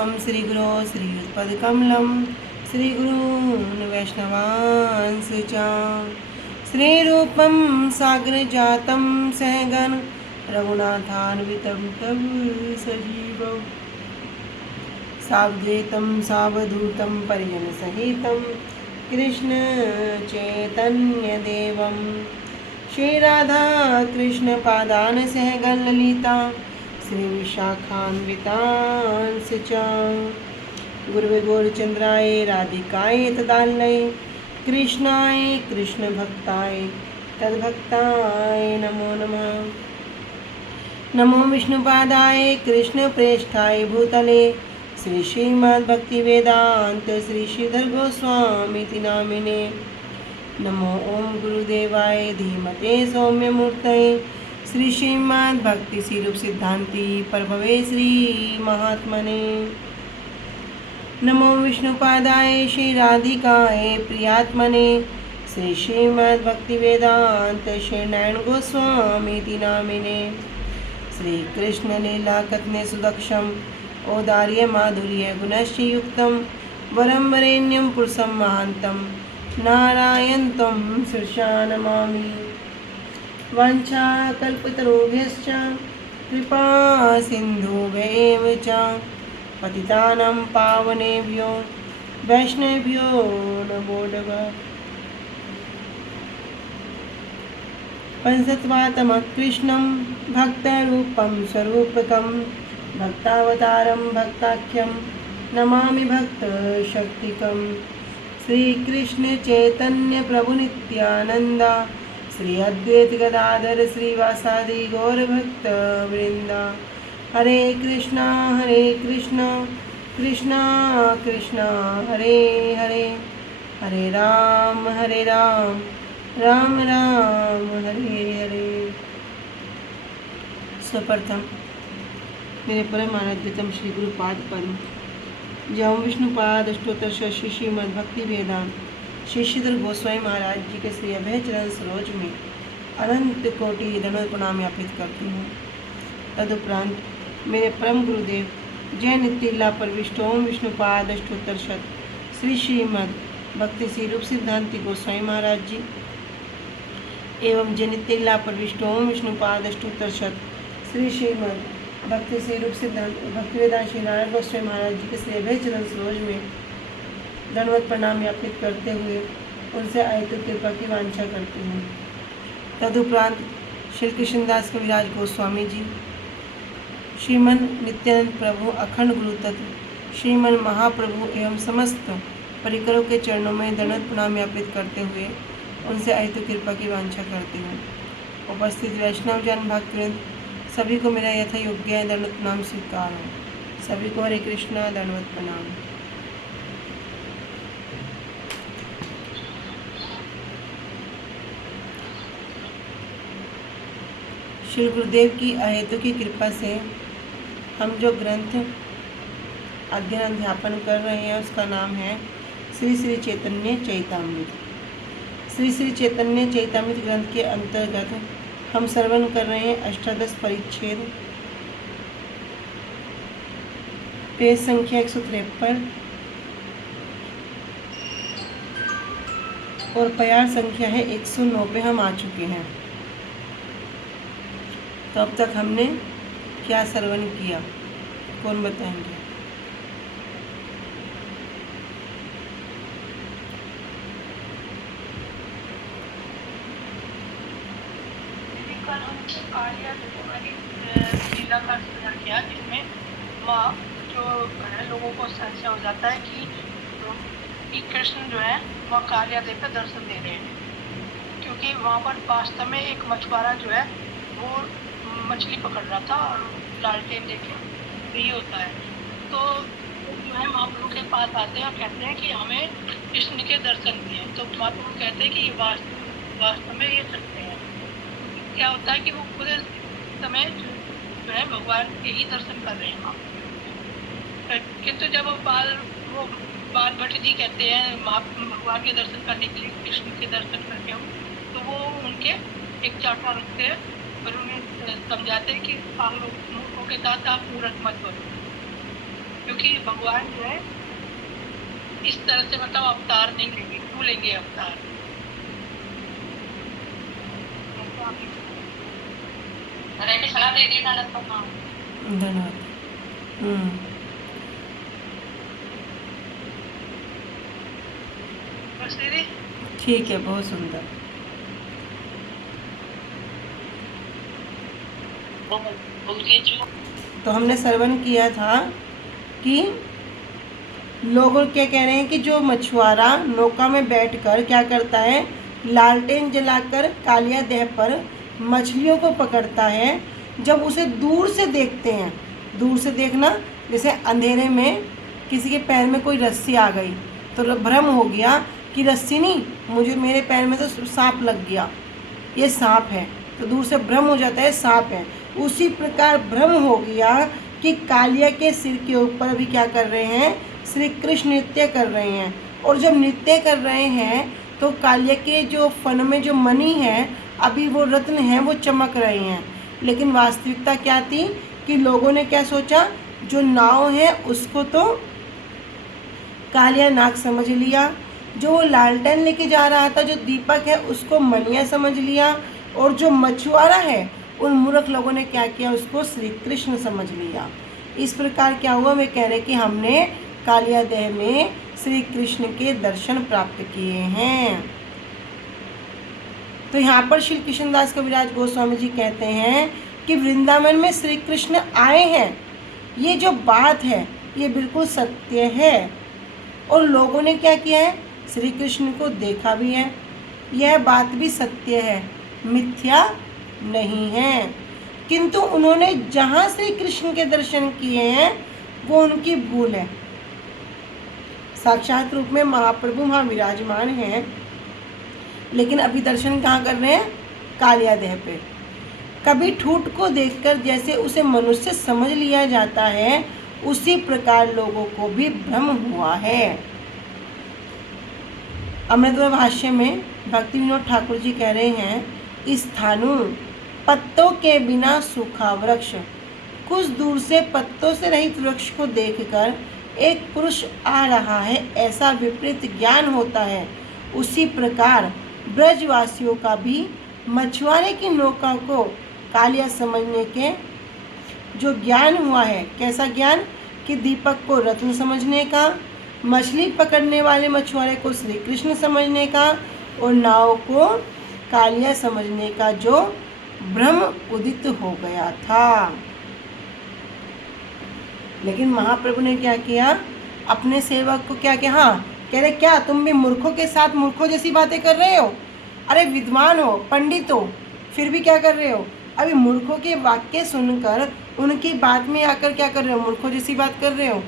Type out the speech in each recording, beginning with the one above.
श्रीगुरो श्रीयुतपदकमलं श्रीगुरून् वैष्णवांश्च श्रीरूपं साग्रजातं सहगण रघुनाथान्वितं तं सजीवम् सावधूतं सावधूतं परिजनसहितं कृष्ण चैतन्यदेवं श्रीराधा कृष्णपादान् सहगण ललिता श्रीविशाखान्वितांश्च गुरुवे गौरचन्द्राय राधिकाय तदालये कृष्णाय कृष्णभक्ताय तद्भक्ताय नमो नमः। नमो विष्णुपादाय कृष्णप्रेष्ठाय भूतले श्री श्रीमद्भक्तिवेदान्त श्री श्रीधर गोस्वामीति नामिने। नमो ओम गुरुदेवाय धीमते सौम्यमूर्तये श्री श्रीमद्भक्ति स्वरूप सिद्धांति प्रभवे श्री महात्मने। नमो विष्णुपादाय श्री राधिकाय प्रियात्मने श्री श्रीमद्भक्तिवेदान्त श्री नारायण गोस्वामीति नामिने। श्री कृष्ण लीला कथने सुदक्षम औदार्य माधुर्य गुणश्चयुक्तं वरं वरेण्यं पुरुषं महान्तं नारायणं शीर्षा नमामि। वाञ्छाकल्पतरुभ्यश्च कृपा सिन्धुभ्येव च पतितानां पावनेभ्यो वैष्णवेभ्यो नमो नमः। पंचतत्त्वात्मकं कृष्णं भक्तरूपं स्वरूपकं भक्तावतारं भक्ताख्यं नमामि भक्तशक्तिकं। श्रीकृष्ण चैतन्य प्रभु नित्यानंद श्री अद्वैत गदाधर श्रीवासादि गौरभक्त वृंदा। हरे कृष्णा कृष्णा कृष्णा हरे हरे, हरे राम राम राम हरे हरे। सर्वप्रथम मेरे परम आराध्यतम श्री गुरुपाद पद्म जय विष्णुपाद अष्टोत्तर श्री श्रीमद्भक्ति वेदांत श्री श्रीधर गोस्वामी महाराज जी के श्री अभय चरण सरोज में अनंत कोटि दंडवत प्रणाम ज्ञापित करती हूँ। तदुपरांत मेरे परम गुरुदेव जय नित्य प्रविष्ट ओम विष्णुपाद अष्टोत्तर शत श्री श्रीमद भक्ति श्री रूप सिद्धांति गोस्वामी महाराज जी एवं जय नित्य प्रविष्ट ओम विष्णुपाद अष्टोत्तर शत श्री श्रीमद भक्ति श्री रूप सिद्धांत भक्तिवेदांत श्री नारायण गोस्वामी महाराज जी के श्री अभय चरण सरोज में दंडवत प्रणाम ज्ञापित करते हुए उनसे आयतु कृपा की वांछा करती हूँ। तदुपरांत श्री कृष्णदास कविराज गोस्वामी जी, श्रीमन नित्यानंद प्रभु अखंड गुरु तत्व श्रीमन महाप्रभु एवं समस्त परिकरों के चरणों में दंडवत प्रणाम ज्ञापित करते हुए उनसे आयतु कृपा की वांछा करती हूँ। उपस्थित वैष्णव जन भक्तवृंद सभी को मेरा यथा योग्य दंडवत प्रणाम स्वीकार हो। सभी को हरे कृष्णा दंडवत प्रणाम। श्री गुरुदेव की अहेतु की कृपा से हम जो ग्रंथ अध्ययन अध्यापन कर रहे हैं उसका नाम है श्री श्री चैतन्य चैतामृत। श्री श्री चैतन्य चैतामृत ग्रंथ के अंतर्गत हम श्रवण कर रहे हैं अष्टादश परिच्छेद, पेज संख्या 153 और प्यार संख्या है 109 पे हम आ चुके हैं। तो अब तक हमने क्या श्रवण किया, कौन बताएंगे? लीला का स्मरण किया जिसमें माँ जो है लोगों को संशय हो जाता है कि कृष्ण जो है वह कालिया देव का दर्शन दे रहे हैं, क्योंकि वहाँ पर वास्तव में एक मछुआरा जो है वो मछली पकड़ रहा था और लालटेन लेके यही होता है। तो जो है महाप्रभु के पास आते हैं और कहते हैं कि हमें कृष्ण के दर्शन दिए। तो महाप्रभु कहते हैं कि वास्तव में ये सत्य है। क्या होता है कि वो पूरे समय जो है भगवान के ही दर्शन कर रहे हैं। किंतु जब वो बाल भट्ट जी कहते हैं भगवान के दर्शन करने के लिए कृष्ण के दर्शन करके हो, तो वो उनके एक चार्टा रखते हैं और उन्हें समझाते हैं कि आप मूर्खों के साथ आप मूर्ख मत बनो, क्योंकि भगवान जो है इस तरह से मतलब अवतार नहीं लेंगे, क्यों लेंगे अवतार? हरे कृष्णा दे देना लगता। धन्यवाद। बस दीदी ठीक है, बहुत सुंदर। तो हमने श्रवण किया था कि लोग क्या कह रहे हैं कि जो मछुआरा नौका में बैठकर क्या करता है, लालटेन जलाकर कालिया देह पर मछलियों को पकड़ता है। जब उसे दूर से देखते हैं, दूर से देखना जैसे अंधेरे में किसी के पैर में कोई रस्सी आ गई तो भ्रम हो गया कि रस्सी नहीं, मुझे मेरे पैर में तो सांप लग गया, ये सांप है, तो दूर से भ्रम हो जाता है सांप है। उसी प्रकार भ्रम हो गया कि कालिया के सिर के ऊपर अभी क्या कर रहे हैं, श्री कृष्ण नृत्य कर रहे हैं। और जब नृत्य कर रहे हैं तो कालिया के जो फन में जो मणि है, अभी वो रत्न हैं, वो चमक रहे हैं। लेकिन वास्तविकता क्या थी कि लोगों ने क्या सोचा, जो नाव है उसको तो कालिया नाग समझ लिया, जो वो लालटेन लेके जा रहा था, जो दीपक है, उसको मनिया समझ लिया, और जो मछुआरा है उन मूर्ख लोगों ने क्या किया, उसको श्री कृष्ण समझ लिया। इस प्रकार क्या हुआ, वे कह रहे कि हमने कालिया देह में श्री कृष्ण के दर्शन प्राप्त किए हैं। तो यहाँ पर श्री कृष्णदास कविराज गोस्वामी जी कहते हैं कि वृंदावन में श्री कृष्ण आए हैं, ये जो बात है ये बिल्कुल सत्य है। और लोगों ने क्या किया है, श्री कृष्ण को देखा भी है, यह बात भी सत्य है, मिथ्या नहीं है। किंतु उन्होंने जहाँ श्री कृष्ण के दर्शन किए हैं वो उनकी भूल है। साक्षात रूप में महाप्रभु वहाँ विराजमान हैं, लेकिन अभी दर्शन कहाँ कर रहे हैं, कालिया देह पे। कभी ठूठ को देखकर जैसे उसे मनुष्य समझ लिया जाता है, उसी प्रकार लोगों को भी भ्रम हुआ है। अमृतमय भाष्य में भक्ति विनोद ठाकुर जी कह रहे हैं, स्थानु पत्तों के बिना सूखा वृक्ष, कुछ दूर से पत्तों से रहित वृक्ष को देखकर एक पुरुष आ रहा है, ऐसा विपरीत ज्ञान होता है। उसी प्रकार ब्रजवासियों का भी मछुआरे की नौका को कालिया समझने के जो ज्ञान हुआ है, कैसा ज्ञान कि दीपक को रत्न समझने का, मछली पकड़ने वाले मछुआरे को श्री कृष्ण समझने का, और नाव को कालिया समझने का जो भ्रम उदित हो गया था। लेकिन महाप्रभु ने क्या किया, अपने सेवक को क्या किया, हाँ कह रहे क्या तुम भी मूर्खों के साथ मूर्खों जैसी बातें कर रहे हो, अरे विद्वान हो, पंडित हो, फिर भी क्या कर रहे हो, अभी मूर्खों के वाक्य सुनकर उनकी बात में आकर क्या कर रहे हो, मूर्खों जैसी बात कर रहे हो।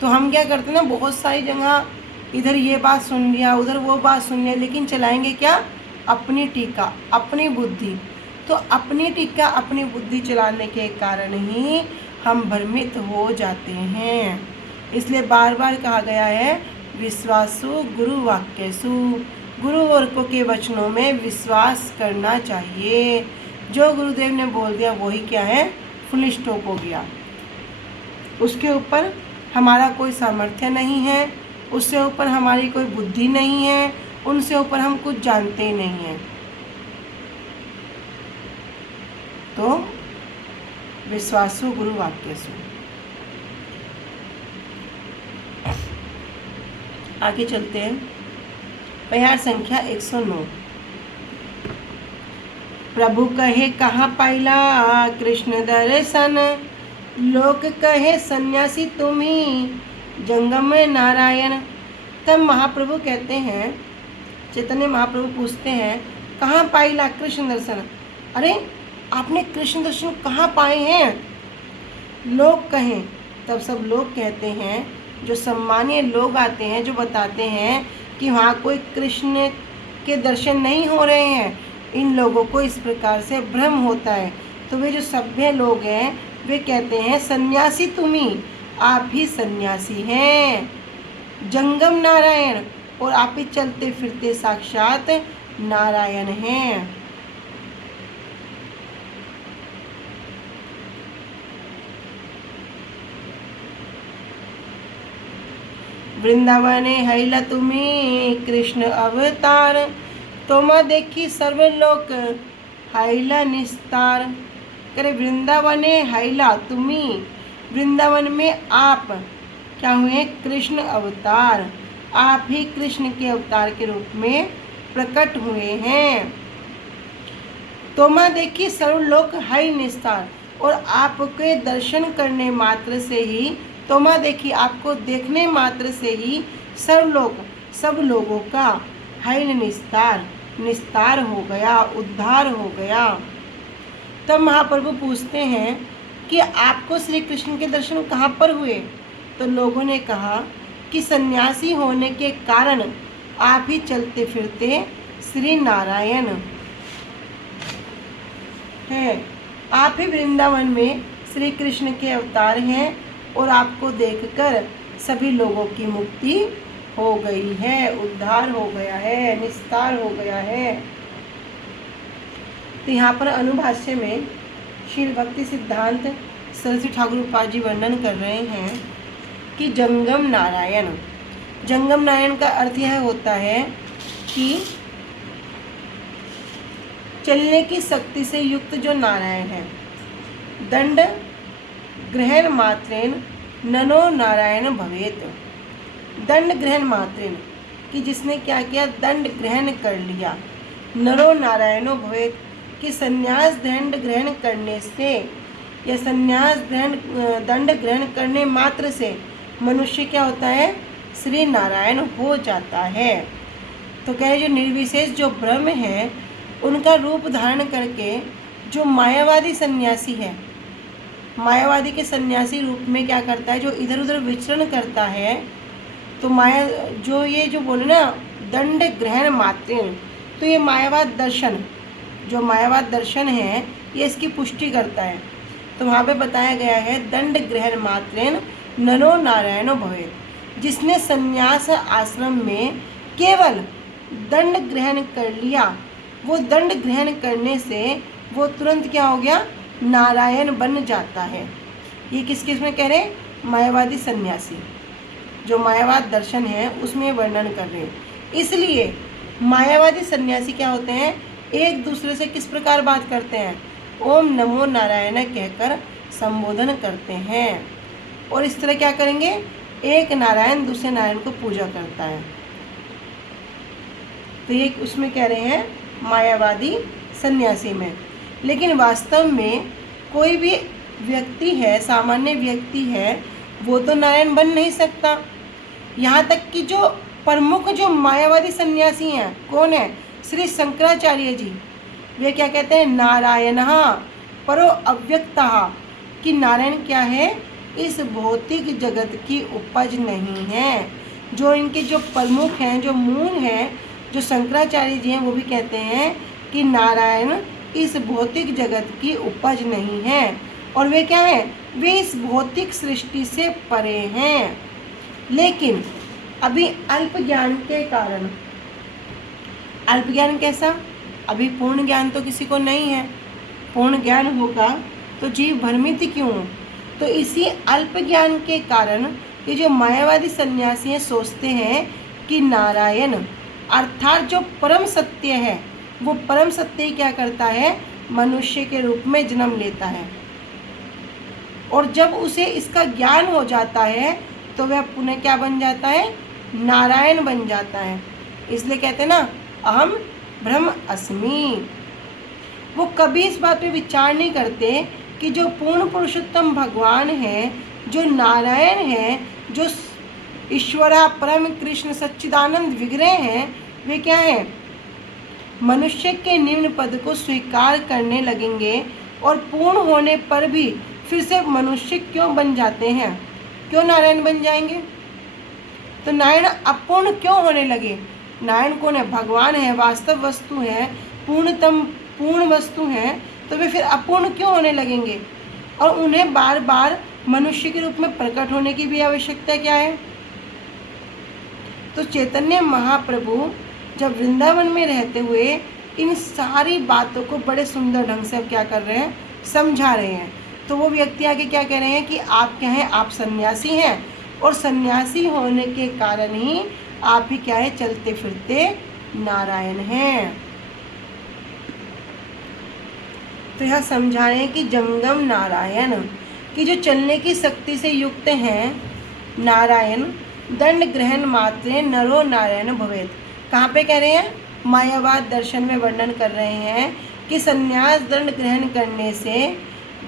तो हम क्या करते हैं ना, बहुत सारी जगह इधर ये बात सुन लिया, उधर वो बात सुन लिया, लेकिन चलाएंगे क्या, अपनी टीका, अपनी बुद्धि। तो अपनी टीका, अपनी बुद्धि चलाने के कारण ही हम भ्रमित हो जाते हैं। इसलिए बार बार कहा गया है, विश्वासु गुरु वाक्यसु, गुरु वर्गों के वचनों में विश्वास करना चाहिए। जो गुरुदेव ने बोल दिया वही क्या है, फुल स्टॉप हो गया, उसके ऊपर हमारा कोई सामर्थ्य नहीं है, उससे ऊपर हमारी कोई बुद्धि नहीं है, उनसे ऊपर हम कुछ जानते ही नहीं हैं। तो विश्वासु गुरु वाक्यसु। आगे चलते हैं, प्रयार संख्या 109। प्रभु कहे कहाँ पाइला कृष्ण दर्शन, लोक कहे सन्यासी तुम्ही जंगम में नारायण। तब महाप्रभु कहते हैं, चैतन्य महाप्रभु पूछते हैं, कहाँ पाइला कृष्ण दर्शन, अरे आपने कृष्ण दर्शन कहाँ पाए हैं। लोग कहें, तब सब लोग कहते हैं, जो सम्मानीय लोग आते हैं, जो बताते हैं कि वहाँ कोई कृष्ण के दर्शन नहीं हो रहे हैं, इन लोगों को इस प्रकार से भ्रम होता है। तो वे जो सभ्य लोग हैं वे कहते हैं, सन्यासी तुम्ही, आप ही सन्यासी हैं, जंगम नारायण, और आप ही चलते फिरते साक्षात नारायण हैं। वृंदावने हैला तुम्ही कृष्ण अवतार, तोमा देखी सर्वलोक हैला निस्तार। करे वृंदावने हैला तुम्ही, वृंदावन में आप क्या हुए? कृष्ण अवतार, आप ही कृष्ण के अवतार के रूप में प्रकट हुए हैं। तोमा देखी सर्वलोक है निस्तार, और आपके दर्शन करने मात्र से ही, तोमा देखी आपको देखने मात्र से ही, सर्वलोक सब लोगों का है निस्तार, निस्तार हो गया, उद्धार हो गया। तब महाप्रभु पूछते हैं कि आपको श्री कृष्ण के दर्शन कहाँ पर हुए? तो लोगों ने कहा कि सन्यासी होने के कारण आप ही चलते फिरते श्री नारायण हैं, आप ही वृंदावन में श्री कृष्ण के अवतार हैं, और आपको देखकर सभी लोगों की मुक्ति हो गई है, उद्धार हो गया है, निस्तार हो गया है। तो यहाँ पर अनुभाष्य में श्रील भक्ति सिद्धांत सरस्वती ठाकुर उपाध्याय जी वर्णन कर रहे हैं कि जंगम नारायण, जंगम नारायण का अर्थ यह होता है कि चलने की शक्ति से युक्त जो नारायण है। दंड ग्रहण मात्रेन ननो नारायण भवेत, दंड ग्रहण मात्रेन कि जिसने क्या किया? दंड ग्रहण कर लिया। नरो नारायणो भवेत कि संन्यास दंड ग्रहण करने से, या संन्यास दंड ग्रहण करने मात्र से मनुष्य क्या होता है? श्री नारायण हो जाता है। तो कह जो निर्विशेष जो ब्रह्म है, उनका रूप धारण करके जो मायावादी सन्यासी है, मायावादी के सन्यासी रूप में क्या करता है? जो इधर उधर विचरण करता है, तो माया जो ये जो बोले ना दंड ग्रहण मात्रेन, तो ये मायावाद दर्शन, जो मायावाद दर्शन है, ये इसकी पुष्टि करता है। तो वहाँ पे बताया गया है दंड ग्रहण मात्रेन नरो नारायणो भवेत, जिसने संन्यास आश्रम में केवल दंड ग्रहण कर लिया, वो दंड ग्रहण करने से वो तुरंत क्या हो गया? नारायण बन जाता है। ये किस किस में कह रहे हैं? मायावादी सन्यासी, जो मायावाद दर्शन है उसमें वर्णन कर रहे हैं। इसलिए मायावादी सन्यासी क्या होते हैं? एक दूसरे से किस प्रकार बात करते हैं? ओम नमो नारायण कहकर संबोधन करते हैं, और इस तरह क्या करेंगे? एक नारायण दूसरे नारायण को पूजा करता है। तो ये उसमें कह रहे हैं मायावादी सन्यासी में। लेकिन वास्तव में कोई भी व्यक्ति है, सामान्य व्यक्ति है, वो तो नारायण बन नहीं सकता। यहाँ तक कि जो प्रमुख जो मायावादी सन्यासी हैं, कौन है? श्री शंकराचार्य जी। वे क्या कहते हैं? नारायणः परो अव्यक्तः, कि नारायण क्या है? इस भौतिक जगत की उपज नहीं है। जो इनके जो प्रमुख हैं, जो मूल हैं, जो शंकराचार्य जी हैं, वो भी कहते हैं कि नारायण इस भौतिक जगत की उपज नहीं है, और वे क्या हैं? वे इस भौतिक सृष्टि से परे हैं। लेकिन अभी अल्प ज्ञान के कारण, अल्प ज्ञान कैसा? अभी पूर्ण ज्ञान तो किसी को नहीं है। पूर्ण ज्ञान होगा तो जीव भ्रमित क्यों? तो इसी अल्प ज्ञान के कारण ये जो मायावादी सन्यासी हैं सोचते हैं कि नारायण अर्थात जो परम सत्य है, वो परम सत्य ही क्या करता है? मनुष्य के रूप में जन्म लेता है, और जब उसे इसका ज्ञान हो जाता है तो वह पुनः क्या बन जाता है? नारायण बन जाता है। इसलिए कहते हैं ना, अहम ब्रह्म अस्मि। वो कभी इस बात पे विचार नहीं करते कि जो पूर्ण पुरुषोत्तम भगवान है, जो नारायण है, जो ईश्वरा परम कृष्ण सच्चिदानंद विग्रह हैं, वे क्या हैं? मनुष्य के निम्न पद को स्वीकार करने लगेंगे, और पूर्ण होने पर भी फिर से मनुष्य क्यों बन जाते हैं? क्यों नारायण बन जाएंगे? तो नारायण अपूर्ण क्यों होने लगे? नारायण कौन है? भगवान है, वास्तव वस्तु है, पूर्णतम पूर्ण वस्तु है, तो वे फिर अपूर्ण क्यों होने लगेंगे? और उन्हें बार बार मनुष्य के रूप में प्रकट होने की भी आवश्यकता क्या है? तो चैतन्य महाप्रभु जब वृंदावन में रहते हुए इन सारी बातों को बड़े सुंदर ढंग से अब क्या कर रहे हैं? समझा रहे हैं। तो वो व्यक्ति आके क्या कह रहे हैं कि आप क्या हैं? आप सन्यासी हैं, और सन्यासी होने के कारण ही आप भी क्या है, चलते फिरते नारायण हैं। तो यह समझा रहे हैं कि जंगम नारायण कि जो चलने की शक्ति से युक्त हैं नारायण, दंड ग्रहण मात्रे नरो नारायण भवेत। कहाँ पे कह रहे हैं? मायावाद दर्शन में वर्णन कर रहे हैं कि संन्यास दंड ग्रहण करने से,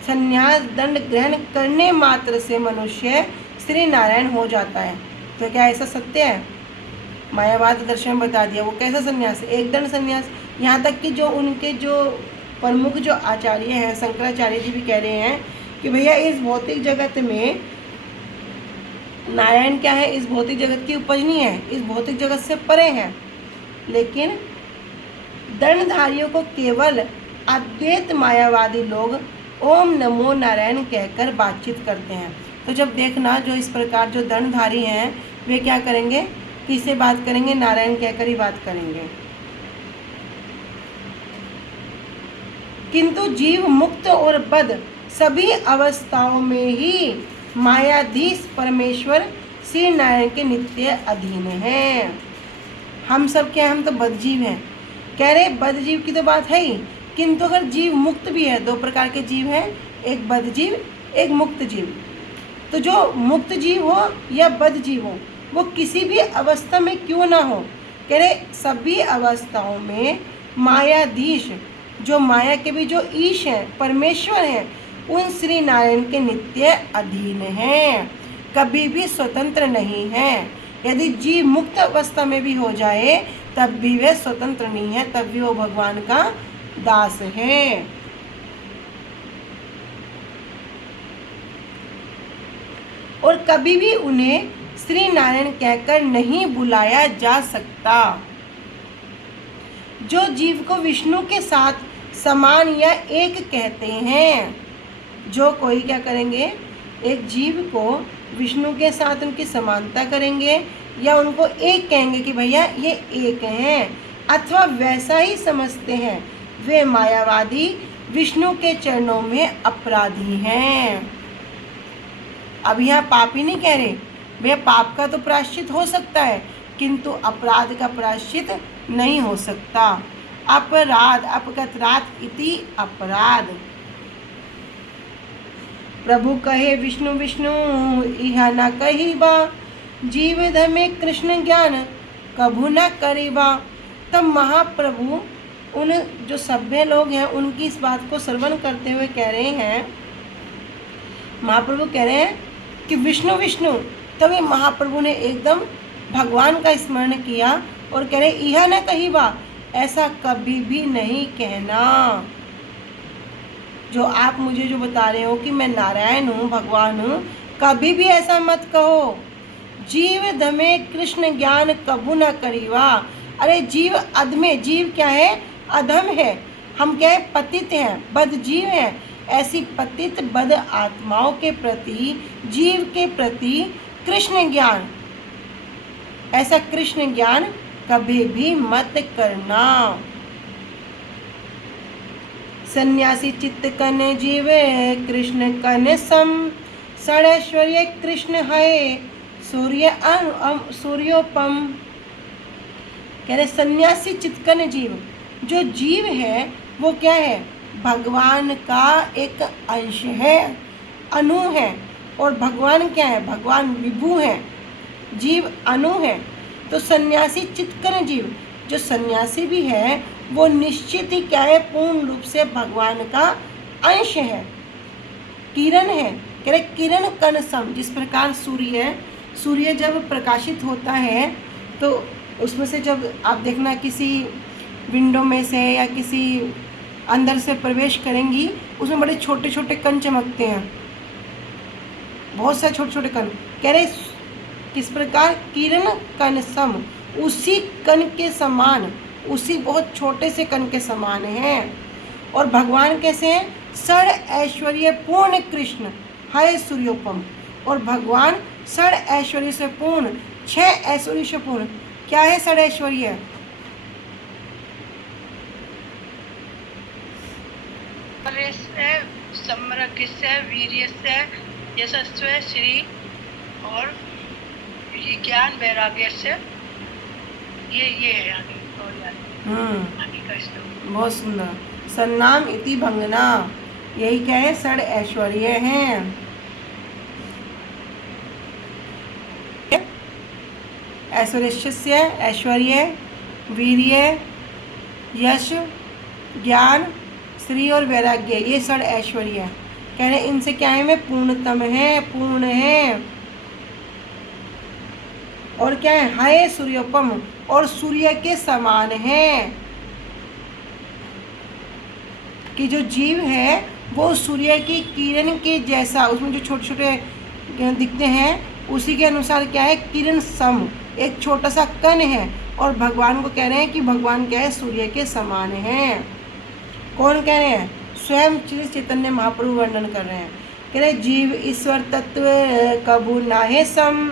संन्यास दंड ग्रहण करने मात्र से मनुष्य श्री नारायण हो जाता है। तो क्या ऐसा सत्य है? मायावाद दर्शन बता दिया। वो कैसा संन्यास? एक दंड संन्यास। यहाँ तक कि जो उनके जो प्रमुख जो आचार्य हैं शंकराचार्य जी भी कह रहे हैं कि भैया इस भौतिक जगत में नारायण क्या है, इस भौतिक जगत की उपज नहीं है, इस भौतिक जगत से परे है। लेकिन दंडधारियों को केवल अद्वैत मायावादी लोग ओम नमो नारायण कहकर बातचीत करते हैं। तो जब देखना जो इस प्रकार जो दंडधारी हैं वे क्या करेंगे, किससे बात करेंगे? नारायण कहकर ही बात करेंगे। किंतु जीव मुक्त और बद्ध सभी अवस्थाओं में ही मायाधीश परमेश्वर श्री नारायण के नित्य अधीन हैं। हम सब क्या, हम तो बद्ध जीव हैं। कह रहे बद्ध जीव की तो बात है ही, किंतु अगर जीव मुक्त भी है, दो प्रकार के जीव हैं, एक बद्ध जीव एक मुक्त जीव। तो जो मुक्त जीव हो या बद्ध जीव हो, वो किसी भी अवस्था में क्यों ना हो, कह रहे सभी अवस्थाओं में मायाधीश, जो माया के भी जो ईश हैं, परमेश्वर हैं, उन श्री नारायण के नित्य अधीन हैं, कभी भी स्वतंत्र नहीं हैं। यदि जीव मुक्त अवस्था में भी हो जाए तब भी वह स्वतंत्र नहीं है, तब भी वो भगवान का दास है। और कभी भी उन्हें श्री नारायण कहकर नहीं बुलाया जा सकता। जो जीव को विष्णु के साथ समान या एक कहते हैं, जो कोई क्या करेंगे, एक जीव को विष्णु के साथ उनकी समानता करेंगे या उनको एक कहेंगे कि भैया ये एक हैं, अथवा वैसा ही समझते हैं, वे मायावादी विष्णु के चरणों में अपराधी हैं। अब यहाँ पापी नहीं कह रहे, वे पाप का तो प्रायश्चित हो सकता है किंतु अपराध का प्रायश्चित नहीं हो सकता। अपराध अपगतरात इति अपराध। प्रभु कहे विष्णु विष्णु इहा न कहिबा, जीव धमे कृष्ण ज्ञान कभू न करीबा। तब महाप्रभु उन जो सभ्य लोग हैं उनकी इस बात को श्रवण करते हुए कह रहे हैं, महाप्रभु कह रहे हैं कि विष्णु विष्णु। तभी महाप्रभु ने एकदम भगवान का स्मरण किया और कह रहे इहा न कहिबा, ऐसा कभी भी नहीं कहना। जो आप मुझे जो बता रहे हो कि मैं नारायण हूँ, भगवान हूँ, कभी भी ऐसा मत कहो। जीव धमे कृष्ण ज्ञान कबू न करीवा। अरे जीव अधमे, जीव क्या है? अधम है। हम क्या है? पतित हैं, बद्ध जीव हैं। ऐसी पतित बद्ध आत्माओं के प्रति, जीव के प्रति कृष्ण ज्ञान, ऐसा कृष्ण ज्ञान कभी भी मत करना। सन्यासी चित्त कन जीवे कृष्ण कन सम, षडैश्वर्य कृष्ण है सूर्योपम। कह रहे सन्यासी चित्तकन जीव, जो जीव है वो क्या है? भगवान का एक अंश है, अणु है। और भगवान क्या है? भगवान विभु है, जीव अणु है। तो सन्यासी चित्तकन जीव, जो सन्यासी भी है वो निश्चित ही क्या है? पूर्ण रूप से भगवान का अंश है, किरण है। कह रहे किरण कण सम। जिस प्रकार सूर्य है, सूर्य जब प्रकाशित होता है तो उसमें से जब आप देखना किसी विंडो में से या किसी अंदर से प्रवेश करेंगी, उसमें बड़े छोटे छोटे कण चमकते हैं, बहुत सारे छोटे छोटे कण। कह रहे किस प्रकार? किरण कण सम, उसी कण के समान, उसी बहुत छोटे से कण के समान हैं। और भगवान कैसे हैं? षड ऐश्वर्य पूर्ण कृष्ण है सूर्योपम। और भगवान षड ऐश्वर्य से पूर्ण, 6 ऐश्वर्य से पूर्ण। क्या है षड ऐश्वर्य? समरकस्य वीर्यस्य यशस्व श्री और कि ज्ञान वैराग्य से ये है आगे और आगे का श्लोक। बहुत सुंदर। सन्नाम इति भंगना, यही क्या है? षड ऐश्वर्य हैं। ऐश्वर्यस्य ऐश्वर्य, वीर्य, यश, ज्ञान, श्री और वैराग्य, ये षड ऐश्वर्य कह रहे इनसे क्या है? वे पूर्णतम है, पूर्ण है। और क्या है? हाय सूर्योपम, और सूर्य के समान है। कि जो जीव है वो सूर्य की किरण के जैसा, उसमें जो छोटे छोटे दिखते हैं उसी के अनुसार क्या है? किरण सम, एक छोटा सा कण है। और भगवान को कह रहे हैं कि भगवान क्या है? सूर्य के समान है। कौन कह रहे हैं? स्वयं श्री चैतन्य महाप्रभु वर्णन कर रहे हैं। कह रहे जीव ईश्वर तत्व कबू नाहे सम,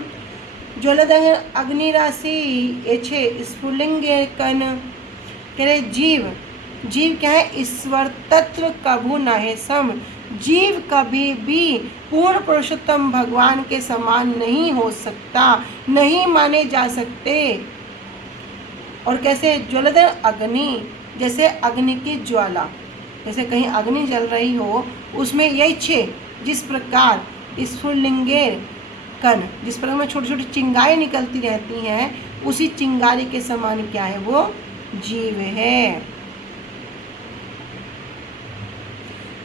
ज्वलदंग अग्नि राशि एछे स्फुलिंगे कन। कह रहे जीव, जीव क्या है? ईश्वर तत्व कबू नाहे सम, जीव कभी भी पूर्ण पुरुषोत्तम भगवान के समान नहीं हो सकता, नहीं माने जा सकते। और कैसे? ज्वलदंग अग्नि, जैसे अग्नि की ज्वाला, जैसे कहीं अग्नि जल रही हो उसमें यही छे, जिस प्रकार स्फुलिंगे कण, जिस प्रकार में छोटी छोटी चिंगारी निकलती रहती हैं, उसी चिंगारी के समान क्या है? वो जीव है।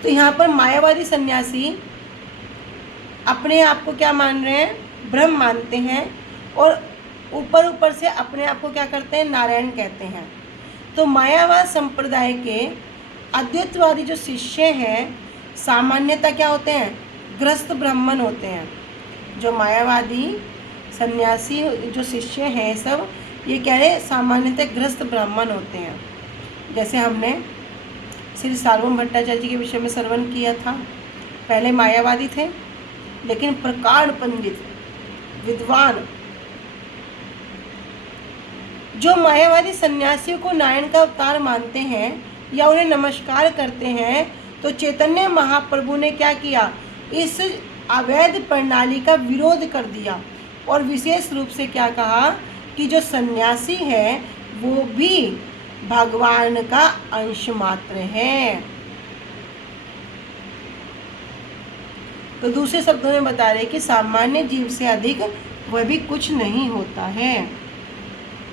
तो यहाँ पर मायावादी सन्यासी अपने आप को क्या मान रहे हैं? ब्रह्म मानते हैं, और ऊपर ऊपर से अपने आप को क्या करते हैं? नारायण कहते हैं। तो मायावाद संप्रदाय के अद्वैतवादी जो शिष्य हैं सामान्यतः क्या होते हैं? ग्रस्त ब्राह्मण होते हैं। जो मायावादी सन्यासी जो शिष्य हैं सब, ये कह रहे सामान्यतः ग्रस्त ब्राह्मण होते हैं। जैसे हमने श्री सार्वभौम भट्टाचार्य जी के विषय में श्रवण किया था। पहले मायावादी थे, लेकिन प्रकांड पंडित विद्वान, जो मायावादी सन्यासियों को नारायण का अवतार मानते हैं या उन्हें नमस्कार करते हैं, तो चैतन्य महाप्रभु ने क्या किया? इस अवैध प्रणाली का विरोध कर दिया, और विशेष रूप से क्या कहा कि जो सन्यासी है वो भी भगवान का अंश मात्र है। तो दूसरे शब्दों में बता रहे कि सामान्य जीव से अधिक वह भी कुछ नहीं होता है,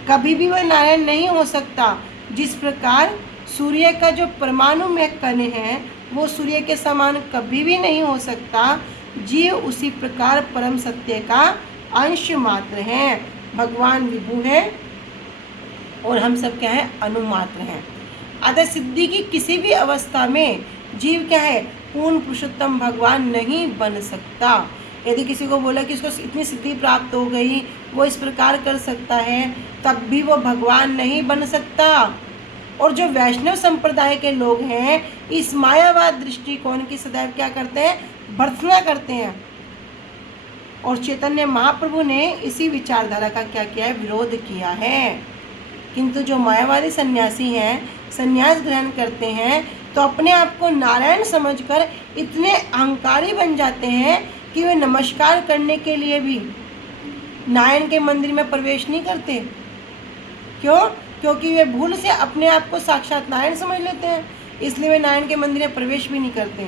कभी भी वह नारायण नहीं हो सकता। जिस प्रकार सूर्य का जो परमाणु में कण है वो सूर्य के समान कभी भी नहीं हो सकता, जीव उसी प्रकार परम सत्य का अंश मात्र है। भगवान विभु है और हम सब क्या है? अनुमात्र हैं। अतः सिद्धि की किसी भी अवस्था में जीव क्या है? पूर्ण पुरुषोत्तम भगवान नहीं बन सकता। यदि किसी को बोला कि इसको इतनी सिद्धि प्राप्त हो गई, वो इस प्रकार कर सकता है, तब भी वो भगवान नहीं बन सकता। और जो वैष्णव संप्रदाय के लोग हैं इस मायावाद दृष्टिकोण की सदैव क्या करते हैं? भर्त्सना करते हैं। और चैतन्य महाप्रभु ने इसी विचारधारा का क्या किया है? विरोध किया है। किंतु जो मायावादी सन्यासी हैं, सन्यास ग्रहण करते हैं, तो अपने आप को नारायण समझकर इतने अहंकारी बन जाते हैं कि वे नमस्कार करने के लिए भी नारायण के मंदिर में प्रवेश नहीं करते। क्यों? क्योंकि वे भूल से अपने आप को साक्षात नारायण समझ लेते हैं, इसलिए वे नारायण के मंदिर में प्रवेश भी नहीं करते।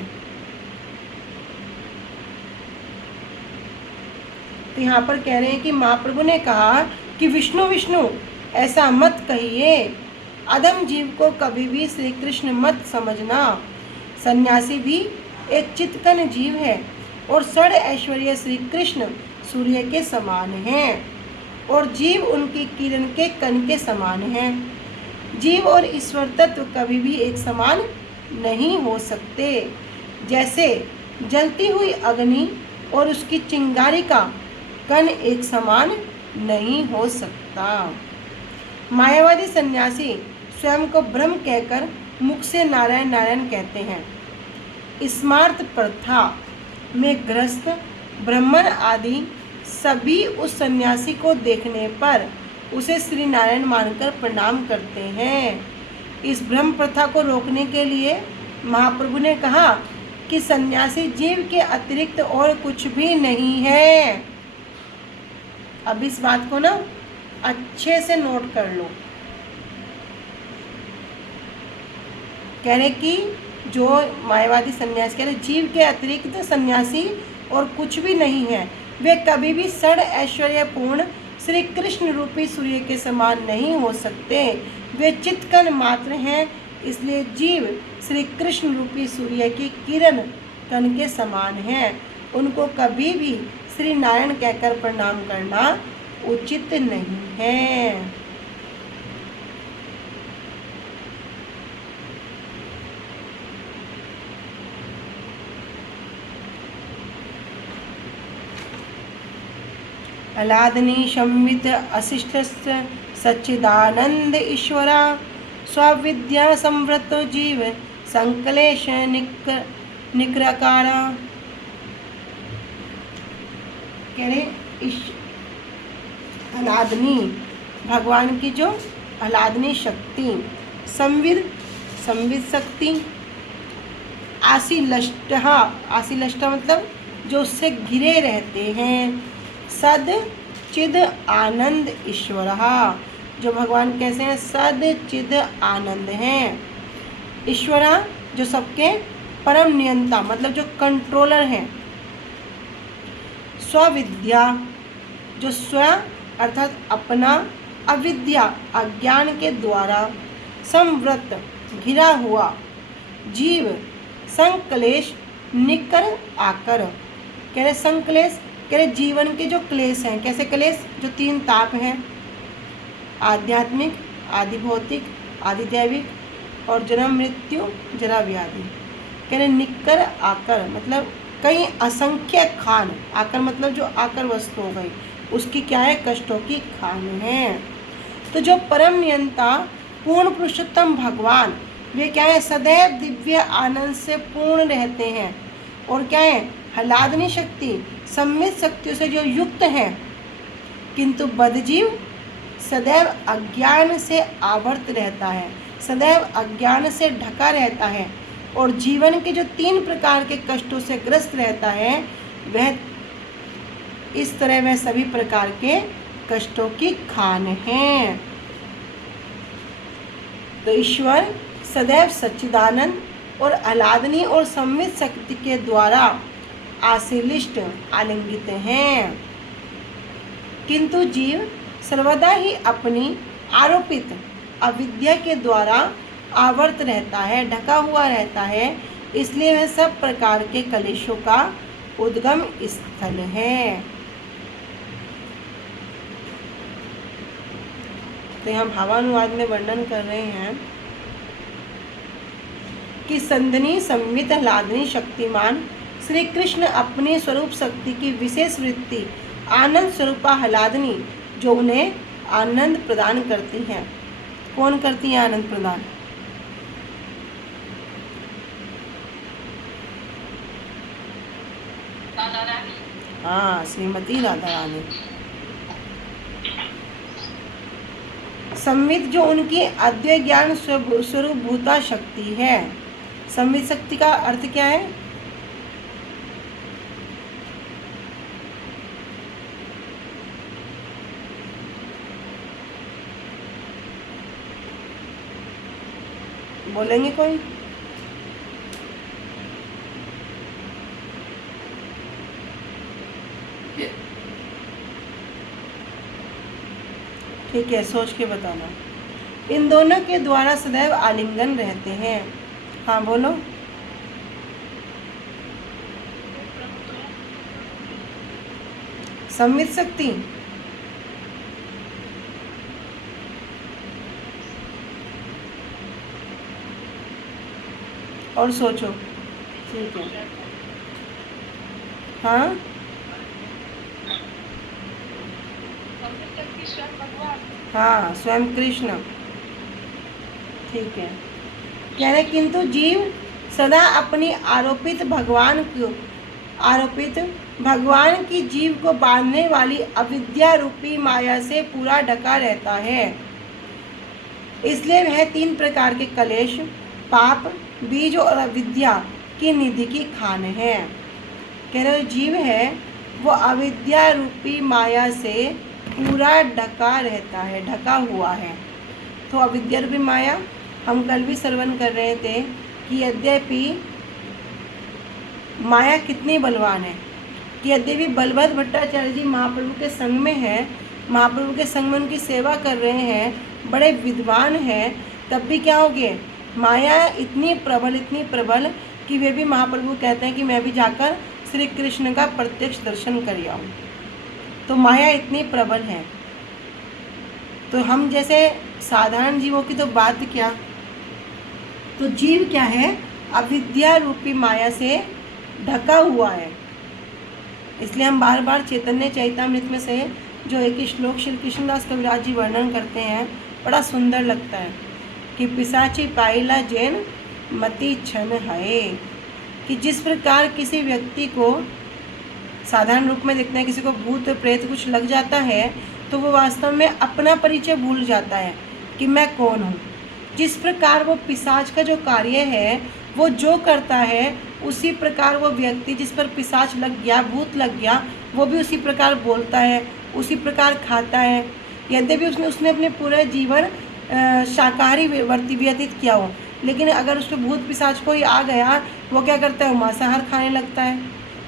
तो यहाँ पर कह रहे हैं कि महाप्रभु ने कहा कि विष्णु विष्णु ऐसा मत कहिए, अधम जीव को कभी भी श्री कृष्ण मत समझना। सन्यासी भी एक चित्तकन जीव है और षड ऐश्वर्य श्री कृष्ण सूर्य के समान हैं, और जीव उनकी किरण के कण के समान हैं। जीव और ईश्वर तत्व कभी भी एक समान नहीं हो सकते। जैसे जलती हुई अग्नि और उसकी चिंगारी का कण एक समान नहीं हो सकता। मायावादी सन्यासी स्वयं को ब्रह्म कहकर मुख से नारायण नारायण कहते हैं। स्मार्त प्रथा में ग्रस्त ब्राह्मण आदि सभी उस सन्यासी को देखने पर उसे श्री नारायण मानकर प्रणाम करते हैं। इस ब्रह्म प्रथा को रोकने के लिए महाप्रभु ने कहा कि सन्यासी जीव के अतिरिक्त और कुछ भी नहीं है। अब इस बात को ना अच्छे से नोट कर लो। कह रहे कि जो मायावादी सन्यासी कह रहे जीव के अतिरिक्त सन्यासी और कुछ भी नहीं है, वे कभी भी षड ऐश्वर्यपूर्ण श्री कृष्ण रूपी सूर्य के समान नहीं हो सकते। वे चित्कन मात्र हैं, इसलिए जीव श्री कृष्ण रूपी सूर्य की किरण कण के समान हैं। उनको कभी भी श्री नारायण कहकर प्रणाम करना उचित नहीं है। अलादनी संवित अशिष्टस्य सच्चिदानंद ईश्वरा स्वाविद्या संवृतो जीव संकलेश निक्रकारा। कह रहे अलादनी भगवान की जो अलादनी शक्ति, संविद शक्ति, आशीलष्ट मतलब जो उससे घिरे रहते हैं, सद चिद आनंद ईश्वर, जो भगवान कैसे हैं, सद चिद आनंद हैं। ईश्वरा जो सबके परम नियंता मतलब जो कंट्रोलर हैं। स्वविद्या जो स्व अर्थात अपना, अविद्या अज्ञान के द्वारा, संवृत घिरा हुआ, जीव संकलेश निकर आकर। कह रहे संकलेश, कह रहे जीवन के जो क्लेश हैं, कैसे क्लेश, जो 3 ताप हैं, आध्यात्मिक, आदि भौतिक, आदि दैविक और जन्म मृत्यु जरा व्याधि। कह रहे निकर आकर मतलब कई असंख्य खान, आकर मतलब जो आकर वस्तु हो गई, उसकी क्या है, कष्टों की खान है। तो जो परम नियंता पूर्ण पुरुषोत्तम भगवान, वे क्या है, सदैव दिव्य आनंद से पूर्ण रहते हैं और क्या है, हलादनी शक्ति सम्मित शक्तियों से जो युक्त है, किंतु बद्धजीव सदैव अज्ञान से आवर्त रहता है, सदैव अज्ञान से ढका रहता है और जीवन के जो 3 प्रकार के कष्टों से ग्रस्त रहता है, वह इस तरह वह सभी प्रकार के कष्टों की खान है। तो ईश्वर सदैव सच्चिदानंद और आह्लादनी और संवित शक्ति के द्वारा आशीलिष्ट आलिंगित हैं, किंतु जीव सर्वदा ही अपनी आरोपित अविद्या के द्वारा आवर्त रहता है, ढका हुआ रहता है, इसलिए वह सब प्रकार के कलेशों का उद्गम स्थल है। तो यहाँ भावानुवाद में वर्णन कर रहे हैं कि संधनी संवित आह्लादनी शक्तिमान श्री कृष्ण अपनी स्वरूप शक्ति की विशेष वृत्ति आनंद स्वरूपा आह्लादनी जो उन्हें आनंद प्रदान करती हैं। कौन करती है आनंद प्रदान? हाँ, श्रीमती राधा रानी। संवित जो उनकी अद्वैत ज्ञान स्वरूप भूता शक्ति है। संवित शक्ति का अर्थ क्या है? बोलेंगे कोई? ठीक है, सोच के बताना। इन दोनों के द्वारा सदैव आलिंगन रहते हैं। हाँ बोलो। संवित शक्ति और सोचो। ठीक है, हाँ हाँ, स्वयं कृष्ण। ठीक है, कह रहे किंतु जीव सदा अपनी आरोपित भगवान की जीव को बांधने वाली अविद्या रूपी माया से पूरा ढका रहता है, इसलिए वह 3 प्रकार के कलेश, पाप, बीज और अविद्या की निधि की खान है। कह रहे जीव है वो अविद्या रूपी माया से पूरा ढका रहता है, ढका हुआ है। तो अविद्या रूपी माया, हम कल भी श्रवण कर रहे थे कि यद्यपि माया कितनी बलवान है, कि यद्यपि बलभद्र भट्टाचार्य जी महाप्रभु के संग में हैं, महाप्रभु के संग में उनकी सेवा कर रहे हैं, बड़े विद्वान हैं, तब भी क्या हो गए, माया इतनी प्रबल कि वे भी महाप्रभु कहते हैं कि मैं भी जाकर श्री कृष्ण का प्रत्यक्ष दर्शन कर आऊँ। तो माया इतनी प्रबल है। तो हम जैसे साधारण जीवों की तो बात क्या, तो जीव क्या है, अविद्या रूपी माया से ढका हुआ है। इसलिए हम बार बार चैतन्य चैतामृत में से जो एक श्लोक श्री कृष्णदास कविराज जी वर्णन करते हैं, बड़ा सुंदर लगता है कि पिशाची पाइला जैन मति छन है, कि जिस प्रकार किसी व्यक्ति को साधारण रूप में देखते हैं, किसी को भूत प्रेत कुछ लग जाता है तो वो वास्तव में अपना परिचय भूल जाता है कि मैं कौन हूँ। जिस प्रकार वो पिशाच का जो कार्य है, वो जो करता है, उसी प्रकार वो व्यक्ति जिस पर पिशाच लग गया, भूत लग गया, वो भी उसी प्रकार बोलता है, उसी प्रकार खाता है। यद्यपि उसने अपने पूरे जीवन शाकाहारी व्यतीत किया हो, लेकिन अगर उसको भूत पिशाच कोई आ गया, वो क्या करता है, वो मांसाहार खाने लगता है।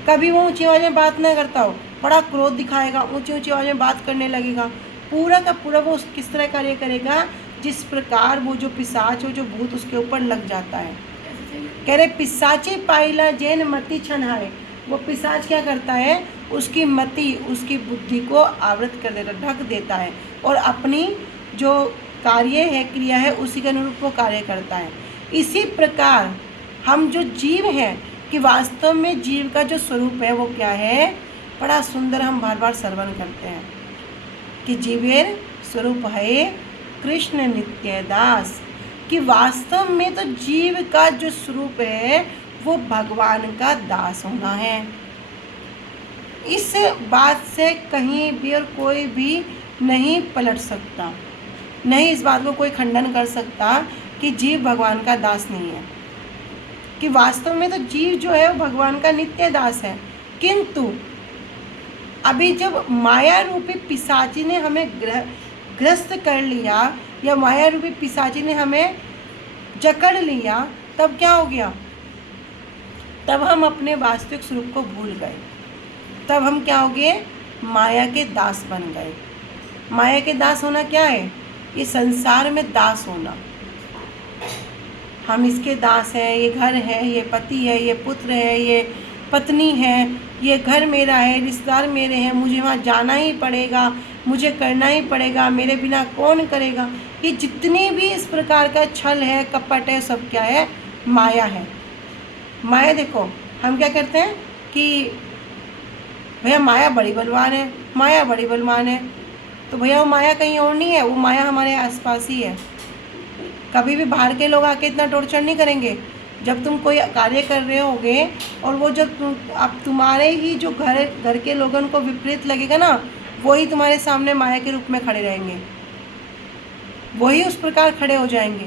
कभी वो ऊँची आवाज़ में बात ना करता हो, बड़ा क्रोध दिखाएगा, ऊँची ऊँची आवाज़ में बात करने लगेगा। पूरा का पूरा वो किस तरह कार्य करेगा, जिस प्रकार वो जो पिशाच हो, जो भूत उसके ऊपर लग जाता है। कह रहे पिशाची पाइला जैन मति छन है, वो पिशाच क्या करता है, उसकी मति, उसकी बुद्धि को आवृत कर देता, ढक देता है, और अपनी जो कार्य है, क्रिया है, उसी के अनुरूप वो कार्य करता है। इसी प्रकार हम जो जीव हैं, कि वास्तव में जीव का जो स्वरूप है वो क्या है, बड़ा सुंदर हम बार बार श्रवण करते हैं कि जीवेर स्वरूप है कृष्ण नित्य दास, कि वास्तव में तो जीव का जो स्वरूप है वो भगवान का दास होना है। इस बात से कहीं भी और कोई भी नहीं पलट सकता, नहीं इस बात को कोई खंडन कर सकता कि जीव भगवान का दास नहीं है, कि वास्तव में तो जीव जो है वो भगवान का नित्य दास है। किंतु अभी जब माया रूपी पिशाची ने हमें ग्रस्त कर लिया, या माया रूपी पिशाची ने हमें जकड़ लिया, तब क्या हो गया, तब हम अपने वास्तविक स्वरूप को भूल गए। तब हम क्या हो गए, माया के दास बन गए। माया के दास होना क्या है, ये संसार में दास होना। हम इसके दास हैं, ये घर है, ये पति है, ये पुत्र है, ये पत्नी है, ये घर मेरा है, रिश्तेदार मेरे हैं, मुझे वहाँ जाना ही पड़ेगा, मुझे करना ही पड़ेगा, मेरे बिना कौन करेगा। ये जितनी भी इस प्रकार का छल है, कपट है, सब क्या है, माया है। माया देखो, हम क्या करते हैं कि भैया माया बड़ी बलवान है, माया बड़ी बलवान है, तो भैया वो माया कहीं और नहीं है, वो माया हमारे आसपास ही है। कभी भी बाहर के लोग आके इतना टॉर्चर नहीं करेंगे। जब तुम कोई कार्य कर रहे होगे और वो जब अब तुम्हारे ही जो घर के लोगों को विपरीत लगेगा ना, वही तुम्हारे सामने माया के रूप में खड़े रहेंगे, वही उस प्रकार खड़े हो जाएंगे।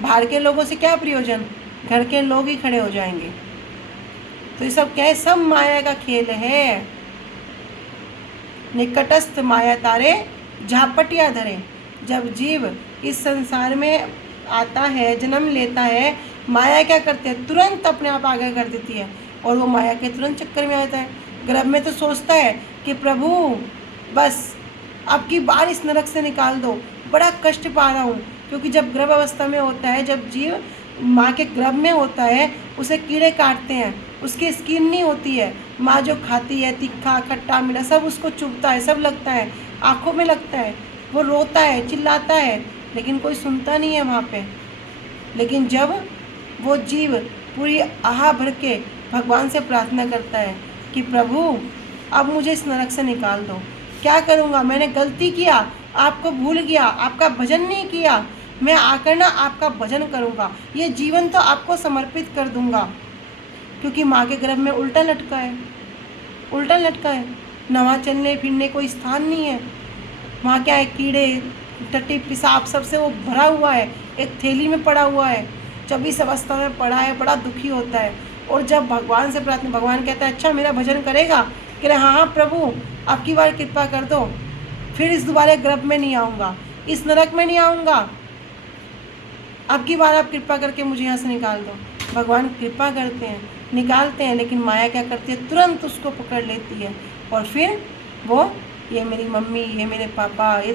बाहर के लोगों से क्या प्रयोजन, घर के लोग ही खड़े हो जाएंगे। तो ये सब क्या है, सब माया का खेल है। निकटस्थ माया तारे झापटिया धरे। जब जीव इस संसार में आता है, जन्म लेता है, माया क्या करते हैं, तुरंत अपने आप आगे कर देती है, और वो माया के तुरंत चक्कर में आता है। गर्भ में तो सोचता है कि प्रभु बस अब की बार इस नरक से निकाल दो, बड़ा कष्ट पा रहा हूँ। क्योंकि जब गर्भ अवस्था में होता है, जब जीव माँ के गर्भ में होता है, उसे कीड़े काटते हैं, उसकी स्किन नहीं होती है, माँ जो खाती है तीखा खट्टा मीठा सब उसको चुभता है, सब लगता है, आँखों में लगता है, वो रोता है, चिल्लाता है, लेकिन कोई सुनता नहीं है वहाँ पे। लेकिन जब वो जीव पूरी आह भर के भगवान से प्रार्थना करता है कि प्रभु अब मुझे इस नरक से निकाल दो, क्या करूँगा, मैंने गलती किया, आपको भूल गया, आपका भजन नहीं किया, मैं आकर ना आपका भजन करूँगा, ये जीवन तो आपको समर्पित कर दूँगा। क्योंकि माँ के गर्भ में उल्टा लटका है, उल्टा लटका है, न वहाँ चलने फिरने कोई स्थान नहीं है। वहाँ क्या है, कीड़े टट्टी पिसाब सबसे वो भरा हुआ है, एक थैली में पड़ा हुआ है, 24 अवस्था में पड़ा है, बड़ा दुखी होता है। और जब भगवान से प्रार्थना, भगवान कहता है अच्छा मेरा भजन करेगा, कह रहे हाँ हाँ प्रभु अब की बार कृपा कर दो, फिर इस दोबारा गर्भ में नहीं आऊँगा, इस नरक में नहीं आऊँगा, अब की बार आप कृपा करके मुझे यहाँ से निकाल दो। भगवान कृपा करते हैं, निकालते हैं, लेकिन माया क्या करती है, तुरंत उसको पकड़ लेती है और फिर वो ये मेरी मम्मी, ये मेरे पापा, ये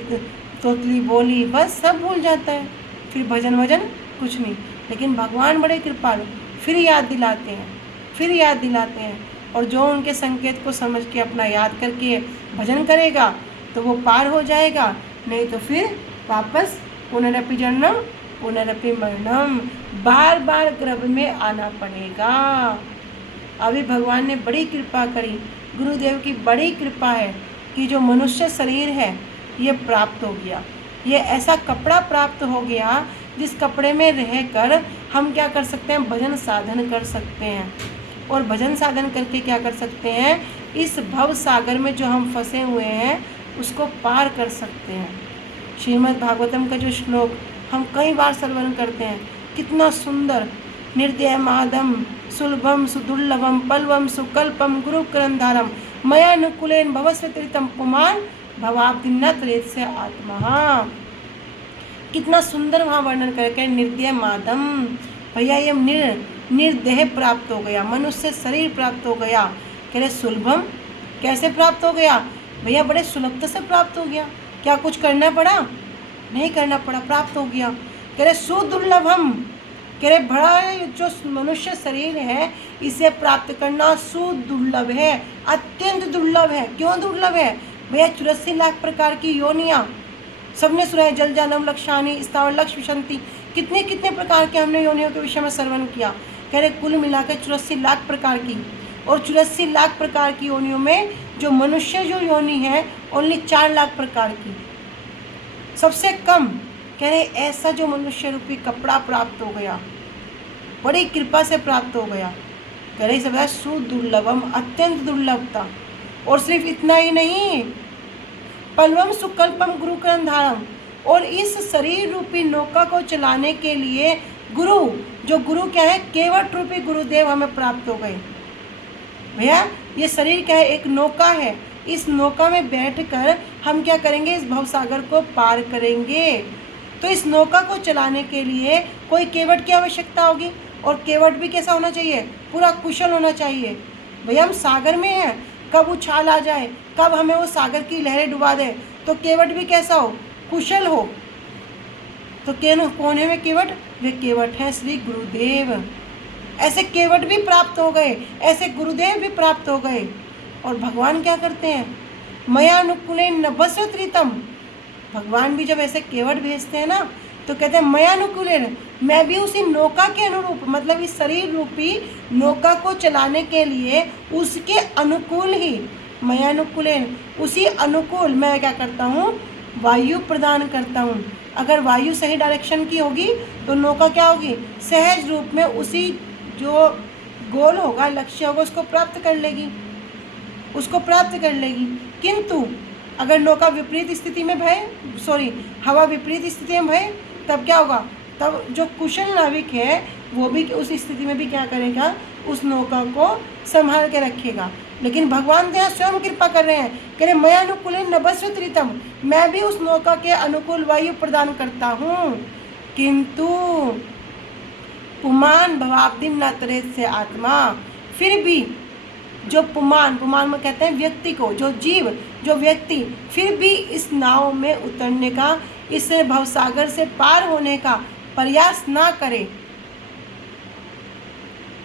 तोतली बोली, बस सब भूल जाता है। फिर भजन वजन कुछ नहीं। लेकिन भगवान बड़े कृपालु, फिर याद दिलाते हैं, फिर याद दिलाते हैं, और जो उनके संकेत को समझ के अपना याद करके भजन करेगा तो वो पार हो जाएगा, नहीं तो फिर वापस पुनरपि जन्म पुनरपि मरणम, बार बार गर्भ में आना पड़ेगा। अभी भगवान ने बड़ी कृपा करी, गुरुदेव की बड़ी कृपा है कि जो मनुष्य शरीर है ये प्राप्त हो गया, ये ऐसा कपड़ा प्राप्त हो गया जिस कपड़े में रहकर हम क्या कर सकते हैं, भजन साधन कर सकते हैं। और भजन साधन करके क्या कर सकते हैं, इस भव सागर में जो हम फंसे हुए हैं उसको पार कर सकते हैं। श्रीमद् भागवतम का जो श्लोक हम कई बार श्रवण करते हैं, कितना सुंदर, निर्दय मादम सुलभम सुदुर्लभम पल्वम सुकल्पम गुरु करंधारम मयानुकूलेन भवस्वतीर्थम पुमान भवाब्दिन्नत्रेत से आत्मा। कितना सुंदर वहाँ वर्णन करके, निर्दय मादम, भैया ये निर्देह प्राप्त हो गया, मनुष्य शरीर प्राप्त हो गया। कह रहे सुलभम, कैसे प्राप्त हो गया भैया, बड़े सुलभता से प्राप्त हो गया, क्या कुछ करना पड़ा, नहीं करना पड़ा, प्राप्त हो गया। कह रहे सुदुर्लभम, कह रहे बड़ा जो मनुष्य शरीर है इसे प्राप्त करना सुदुर्लभ है, अत्यंत दुर्लभ है। क्यों दुर्लभ है भैया, 84 लाख प्रकार की योनियाँ सबने सुना है, जल जानम लक्षानी स्थावर लक्ष्य विशंति, कितने कितने प्रकार के हमने योनियों के विषय में श्रवण किया। कह रहे कुल मिलाकर 84 लाख प्रकार की, और 84 लाख प्रकार की योनियों में जो मनुष्य जो योनि है ओनली 4 लाख प्रकार की, सबसे कम। कह रहे ऐसा जो मनुष्य रूपी कपड़ा प्राप्त हो गया, बड़ी कृपा से प्राप्त हो गया। कह रहे सब सुदुर्लभम, अत्यंत दुर्लभता। और सिर्फ इतना ही नहीं, पल्वम सुकल्पम गुरु करंधारम, और इस शरीर रूपी नौका को चलाने के लिए गुरु, जो गुरु क्या है, केवट रूपी गुरुदेव हमें प्राप्त हो गए। भैया ये शरीर क्या है, एक नौका है, इस नौका में बैठकर हम क्या करेंगे, इस भवसागर को पार करेंगे। तो इस नौका को चलाने के लिए कोई केवट की आवश्यकता होगी, और केवट भी कैसा होना चाहिए, पूरा कुशल होना चाहिए। भैया हम सागर में हैं, कब उछाल आ जाए, कब हमें वो सागर की लहरें डुबा दे, तो केवट भी कैसा हो, कुशल हो। तो कौन है वे केवट, वे केवट हैं श्री गुरुदेव। ऐसे केवट भी प्राप्त हो गए, ऐसे गुरुदेव भी प्राप्त हो गए। और भगवान क्या करते हैं, मयानुकूलेन नभस्वत्रितम, भगवान भी जब ऐसे केवट भेजते हैं ना तो कहते हैं मयानुकूलेन, मैं भी उसी नौका के अनुरूप, मतलब इस शरीर रूपी नौका को चलाने के लिए उसके अनुकूल ही, मयानुकूलेन, उसी अनुकूल मैं क्या करता हूँ, वायु प्रदान करता हूँ। अगर वायु सही डायरेक्शन की होगी तो नौका क्या होगी, सहज रूप में उसी जो गोल होगा, लक्ष्य होगा, उसको प्राप्त कर लेगी, उसको प्राप्त कर लेगी। किंतु अगर नौका विपरीत स्थिति में हवा विपरीत स्थिति में भय, तब क्या होगा, तब जो कुशल नाविक है वो भी उस स्थिति में भी क्या करेगा, उस नौका को संभाल के रखेगा। लेकिन भगवान तो यहाँ स्वयं कृपा कर रहे हैं, कह रहे मयानुकूलेन नभस्वत्रितम, मैं भी उस नौका के अनुकूल वायु प्रदान करता हूँ। किंतु पुमान भवाब्दिम न तरेत से आत्मा, फिर भी जो पुमान में कहते हैं व्यक्ति को, जो जीव, जो व्यक्ति फिर भी इस नाव में उतरने का, इस भवसागर से पार होने का प्रयास ना करे,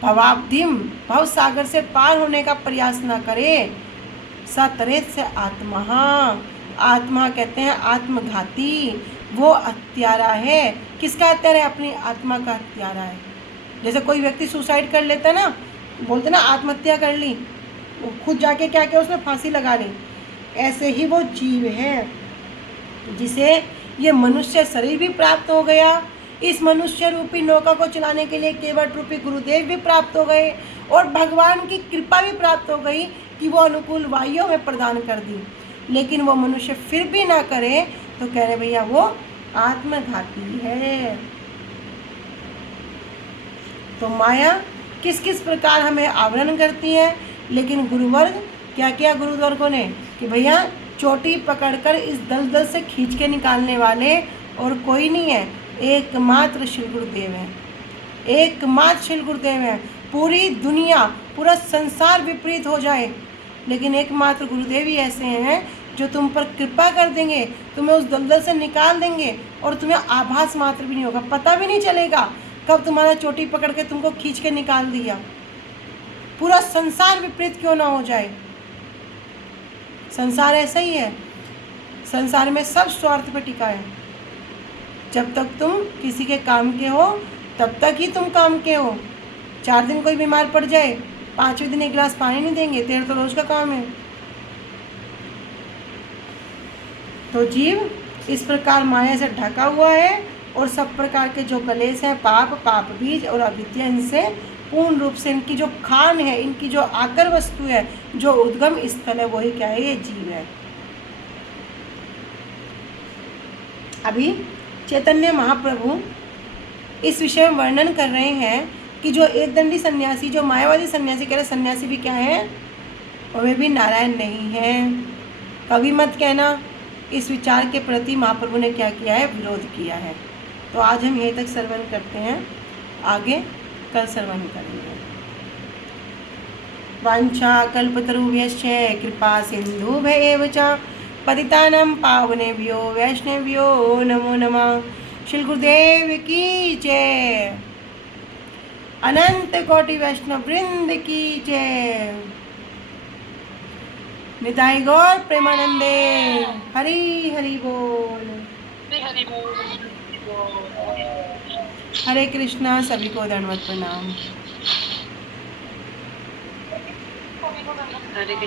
भवाब्धिम, भवसागर से पार होने का प्रयास ना करे, सतरेत से आत्मा, आत्मा कहते हैं आत्मघाती, वो हत्यारा है। किसका हत्यारा है, अपनी आत्मा का हत्यारा है। जैसे कोई व्यक्ति सुसाइड कर लेता है ना, बोलते ना आत्महत्या कर ली, वो खुद जाके क्या किया, उसने फांसी लगा ली, ऐसे ही वो जीव है जिसे ये मनुष्य शरीर भी प्राप्त हो गया, इस मनुष्य रूपी नौका को चलाने के लिए केवट रूपी गुरुदेव भी प्राप्त हो गए, और भगवान की कृपा भी प्राप्त हो गई कि वो अनुकूल वायु में प्रदान कर दी। लेकिन वो मनुष्य फिर भी ना करे तो कह रहे भैया वो आत्मघाती है। तो माया किस किस प्रकार हमें आवरण करती है, लेकिन गुरुवर्ग क्या किया, गुरुवर्गों ने कि भैया चोटी पकड़कर इस दलदल से खींच के निकालने वाले और कोई नहीं है, एकमात्र श्री गुरुदेव है, एकमात्र श्री गुरुदेव है। पूरी दुनिया, पूरा संसार विपरीत हो जाए, लेकिन एकमात्र गुरुदेव ही ऐसे हैं जो तुम पर कृपा कर देंगे, तुम्हें उस दलदल से निकाल देंगे और तुम्हें आभास मात्र भी नहीं होगा, पता भी नहीं चलेगा कब तुम्हारा चोटी पकड़ के तुमको खींच के निकाल दिया। पूरा संसार विपरीत क्यों ना हो जाए। संसार ऐसा ही है, संसार में सब स्वार्थ पे टिका है। जब तक तुम किसी के काम के हो तब तक ही तुम काम के हो। 4 दिन कोई बीमार पड़ जाए, 5वें दिन 1 गिलास पानी नहीं देंगे, तेरा तो रोज का काम है। तो जीव इस प्रकार माया से ढका हुआ है और सब प्रकार के जो कलेश हैं, पाप बीज और अविद्या, इनसे पूर्ण रूप से इनकी जो खान है, इनकी जो आकर वस्तु है, जो उद्गम स्थल है, वही क्या है, ये जीव है। अभी चैतन्य महाप्रभु इस विषय में वर्णन कर रहे हैं कि जो एक दंडी सन्यासी, जो मायावादी सन्यासी, कह रहे सन्यासी भी क्या है, और वे भी नारायण नहीं है, कभी मत कहना। इस विचार के प्रति महाप्रभु ने क्या किया है, विरोध किया है। तो आज हम यहीं तक श्रवण करते हैं, आगे कल श्रवण करेंगे। वांछा कल्पतरुभ्यश्च कृपा सिन्धुभ्येव च पतितानां पावनेभ्यो वैष्णवेभ्यो नमो नमः। श्री गुरुदेव की जय, अनंत कोटि वैष्णव वृंद की जय। निताई गौर प्रेमानंदे, हरि हरि बोल। हरि बोल। हरे कृष्णा, सभी को दंडवत प्रणाम। हरे कृष्ण।